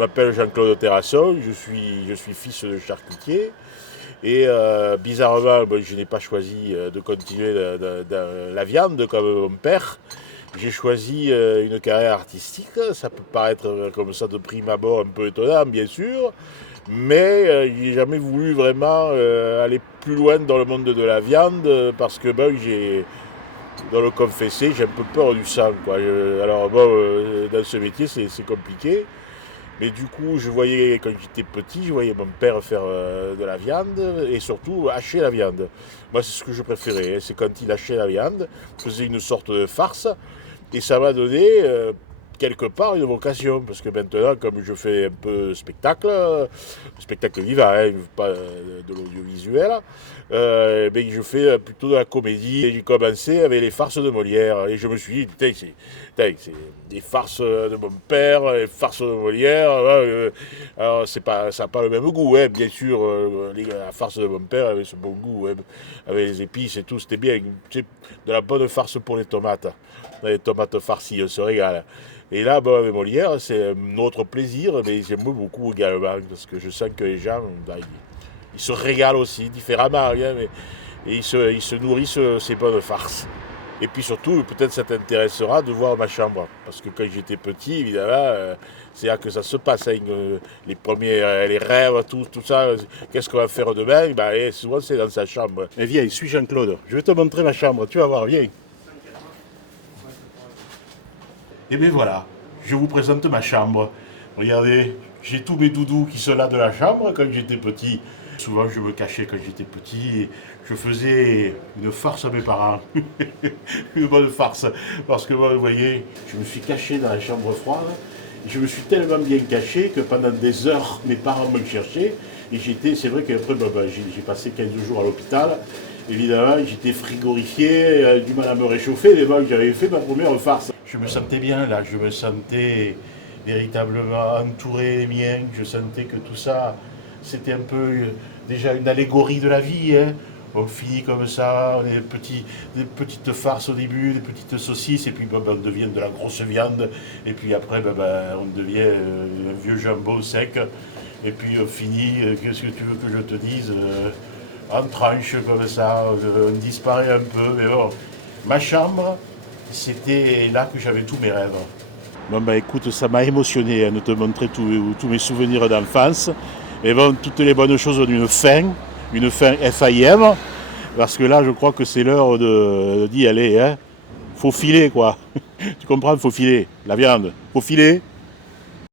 m'appelle Jean-Claude Terrasson, je suis fils de charcutier. Et bizarrement, je n'ai pas choisi de continuer dans la viande comme mon père. J'ai choisi une carrière artistique. Ça peut paraître comme ça de prime abord un peu étonnant, bien sûr. Mais je n'ai jamais voulu vraiment aller plus loin dans le monde de la viande parce que dans le confessé, j'ai un peu peur du sang, quoi. Dans ce métier, c'est compliqué. Mais du coup, je voyais, quand j'étais petit, je voyais mon père faire de la viande et surtout hacher la viande. Moi, c'est ce que je préférais, hein. C'est quand il hachait la viande, faisait une sorte de farce. Et ça m'a donné, quelque part, une vocation. Parce que maintenant, comme je fais un peu spectacle vivant, hein, pas de l'audiovisuel, ben, je fais plutôt de la comédie. Et j'ai commencé avec les farces de Molière. Et je me suis dit, putain, c'est des farces de mon père, les farces de Molière. Alors, ça n'a pas le même goût, hein, bien sûr. La farce de mon père avait ce bon goût, hein, avec les épices et tout, c'était bien. C'est de la bonne farce pour les tomates. Les tomates farcies, on se régale. Et là, bon, avec Molière, c'est un autre plaisir, mais j'aime beaucoup également, parce que je sens que les gens, ben, ils se régalent aussi, différemment, hein, mais et ils se nourrissent ces bonnes farces. Et puis surtout, peut-être ça t'intéressera de voir ma chambre, parce que quand j'étais petit, évidemment, c'est là que ça se passe, hein, les premiers, les rêves, tout ça, qu'est-ce qu'on va faire demain, ben, et souvent c'est dans sa chambre. Mais viens, suis Jean-Claude, je vais te montrer ma chambre, tu vas voir, viens. Et bien voilà, je vous présente ma chambre. Regardez, j'ai tous mes doudous qui sont là de la chambre quand j'étais petit. Souvent je me cachais quand j'étais petit. Je faisais une farce à mes parents. Une bonne farce. Parce que moi, vous voyez, je me suis caché dans la chambre froide. Je me suis tellement bien caché que pendant des heures, mes parents me cherchaient. Et c'est vrai qu'après, j'ai passé 15 jours à l'hôpital. Évidemment, j'étais frigorifié, du mal à me réchauffer, mais bon, j'avais fait ma première farce. Je me sentais bien là, je me sentais véritablement entouré des miens, je sentais que tout ça, c'était un peu déjà une allégorie de la vie, hein. On finit comme ça, on est des petites farces au début, des petites saucisses, et puis on devient de la grosse viande, et puis après on devient un vieux jambon sec, et puis on finit, qu'est-ce que tu veux que je te dise, en tranche comme ça, on disparaît un peu, mais bon, ma chambre, c'était là que j'avais tous mes rêves. Bon bah écoute, ça m'a émotionné hein, de te montrer tous mes souvenirs d'enfance. Et bon, toutes les bonnes choses ont une fin FIM, parce que là je crois que c'est l'heure d'y aller. Hein. Faut filer quoi. Tu comprends, faut filer. La viande, faut filer.